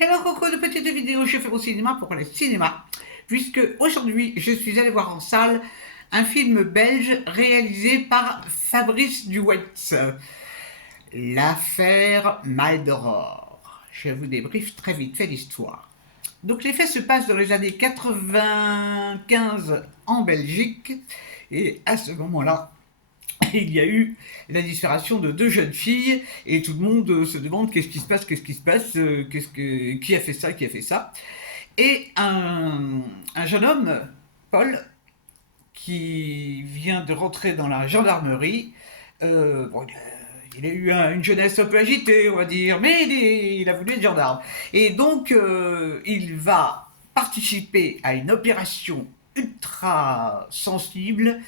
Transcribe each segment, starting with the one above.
Hello Coco, de petites vidéos, je fais au cinéma pour le cinéma, puisque aujourd'hui je suis allé voir en salle un film belge réalisé par Fabrice Duwetz, l'affaire Maldoror. Je vous débriefe très vite fait l'histoire. Donc les faits se passent dans les années 95 en Belgique, et à ce moment-là, il y a eu la disparition de deux jeunes filles et tout le monde se demande qu'est-ce qui se passe, qui a fait ça, qui a fait ça. Et un jeune homme, Paul, qui vient de rentrer dans la gendarmerie, bon, il a eu une jeunesse un peu agitée, on va dire, mais il a voulu être gendarme. Et donc, il va participer à une opération ultra sensible.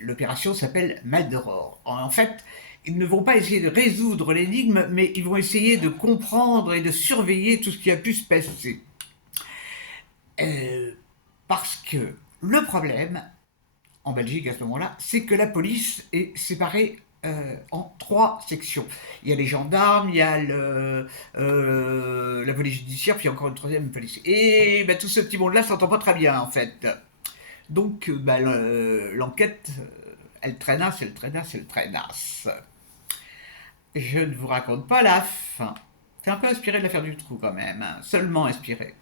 L'opération s'appelle Maldoror. En fait, ils ne vont pas essayer de résoudre l'énigme, mais ils vont essayer de comprendre et de surveiller tout ce qui a pu se passer. Euh, Parce que le problème, en Belgique à ce moment-là, c'est que la police est séparée en trois sections. Il y a les gendarmes, il y a la police judiciaire, puis il y a encore une troisième police. Et ben, tout ce petit monde-là s'entend pas très bien, en fait. Donc, bah, l'enquête, elle traînasse, elle traînasse, elle traînasse. Je ne vous raconte pas la fin. C'est un peu inspiré de l'affaire du trou quand même, hein, seulement inspiré.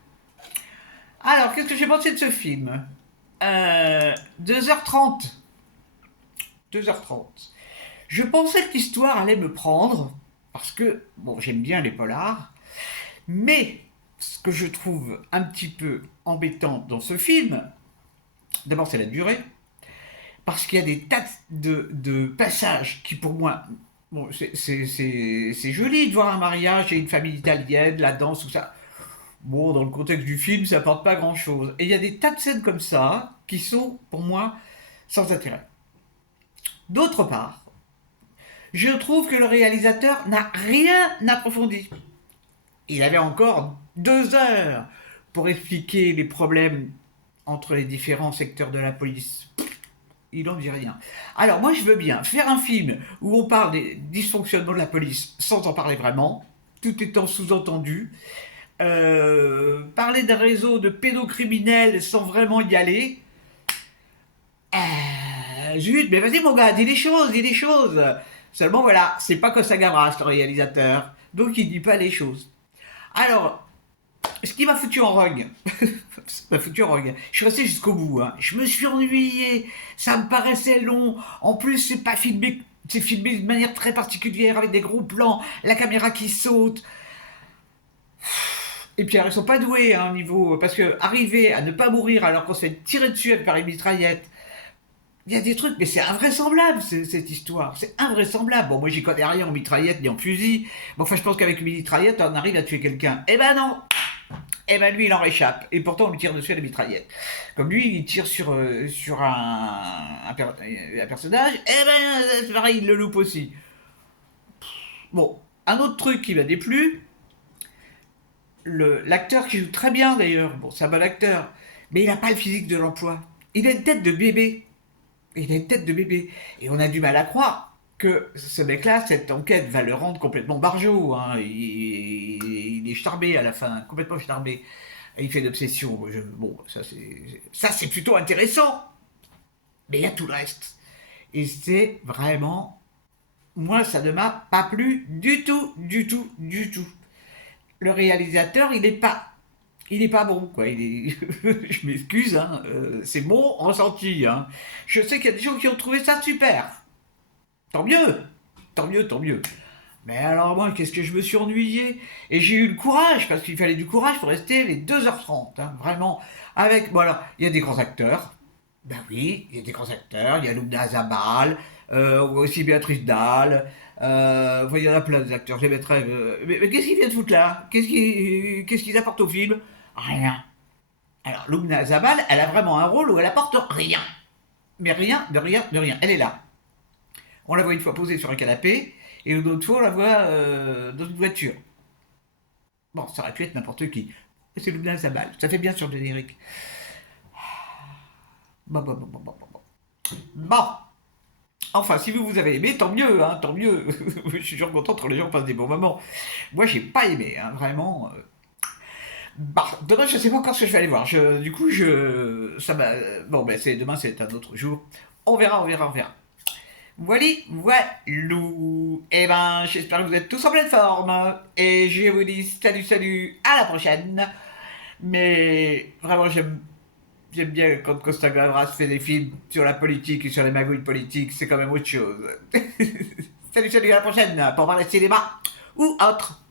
Alors, qu'est-ce que j'ai pensé de ce film 2h30. 2h30. Je pensais que l'histoire allait me prendre, parce que, bon, j'aime bien les polars, mais ce que je trouve un petit peu embêtant dans ce film, d'abord c'est la durée, parce qu'il y a des tas de passages qui pour moi, bon, c'est joli de voir un mariage et une famille italienne, la danse, tout ça. Bon, dans le contexte du film, ça apporte pas grand-chose. Et il y a des tas de scènes comme ça qui sont, pour moi, sans intérêt. D'autre part, je trouve que le réalisateur n'a rien approfondi. Il avait encore 2 heures pour expliquer les problèmes entre les différents secteurs de la police. Il n'en dit rien. Alors moi je veux bien faire un film où on parle des dysfonctionnements de la police sans en parler vraiment, tout étant sous-entendu, parler d'un réseau de pédocriminels sans vraiment y aller. Zut, mais vas-y mon gars, dis les choses, dis les choses. Seulement voilà, c'est pas que ça Gavras le réalisateur, donc il dit pas les choses. Alors, ce qui m'a foutu en rogne, m'a foutu en rogne. Je suis resté jusqu'au bout. Hein. Je me suis ennuyé. Ça me paraissait long. En plus, c'est pas filmé. C'est filmé de manière très particulière avec des gros plans, la caméra qui saute. Et puis, ils sont pas doués hein, au niveau. Parce que arriver à ne pas mourir alors qu'on se fait tirer dessus par une mitraillette, il y a des trucs, mais c'est invraisemblable cette histoire. C'est invraisemblable. Bon, moi j'y connais rien en mitraillette ni en fusil. Bon, enfin, je pense qu'avec une mitraillette, on arrive à tuer quelqu'un. Eh ben non. Eh ben lui, il en réchappe. Et pourtant, on lui tire dessus à la mitraillette. Comme lui, il tire sur un personnage, eh ben c'est pareil, il le loupe aussi. Bon, un autre truc qui m'a déplu, l'acteur qui joue très bien d'ailleurs, bon, c'est un bon acteur, mais il n'a pas le physique de l'emploi. Il a une tête de bébé. Il a une tête de bébé. Et on a du mal à croire que ce mec-là, cette enquête va le rendre complètement barjot. Hein. Il est charbé à la fin, complètement charbé. Et il fait d'obsession. Bon, ça c'est plutôt intéressant. Mais il y a tout le reste. Et c'est vraiment, moi, ça ne m'a pas plu du tout, du tout, du tout. Le réalisateur, il est pas bon, quoi. Je m'excuse, hein, c'est mon ressenti. Hein. Je sais qu'il y a des gens qui ont trouvé ça super. Tant mieux, tant mieux, tant mieux. Mais alors moi, qu'est-ce que je me suis ennuyé. Et j'ai eu le courage, parce qu'il fallait du courage pour rester les 2h30. Hein, vraiment, avec, voilà, il y a des grands acteurs. Ben oui, il y a des grands acteurs. Il y a Lumna Zabal, aussi Béatrice Dalle. Il y en a plein d'acteurs. Je les mettrai. Mais qu'est-ce qu'ils viennent foutre là Qu'est-ce qu'ils apportent au film Rien. Alors, Lumna Zabal, elle a vraiment un rôle où elle apporte rien. Mais rien, de rien, de rien. Elle est là. On la voit une fois posée sur un canapé, et une autre fois, on la voit dans une voiture. Bon, ça aurait pu être n'importe qui. C'est Lumna Zabal. Ça fait bien sur le générique. Bon, bon, bon, bon, bon, bon. Bon. Enfin, si vous avez aimé, tant mieux, hein, tant mieux. Je suis toujours content quand les gens passent des bons moments. Moi, j'ai pas aimé, hein, vraiment. Bah, demain, je sais pas encore ce que je vais aller voir. Du coup, ça m'a. Bon, ben, demain, c'est un autre jour. On verra, on verra, on verra. Voilà, voilou. Eh ben, j'espère que vous êtes tous en pleine forme. Et je vous dis salut, salut, à la prochaine. Mais vraiment, j'aime bien quand Costa Gavras fait des films sur la politique et sur les magouilles politiques. C'est quand même autre chose. Salut, salut, à la prochaine pour voir le cinéma ou autre.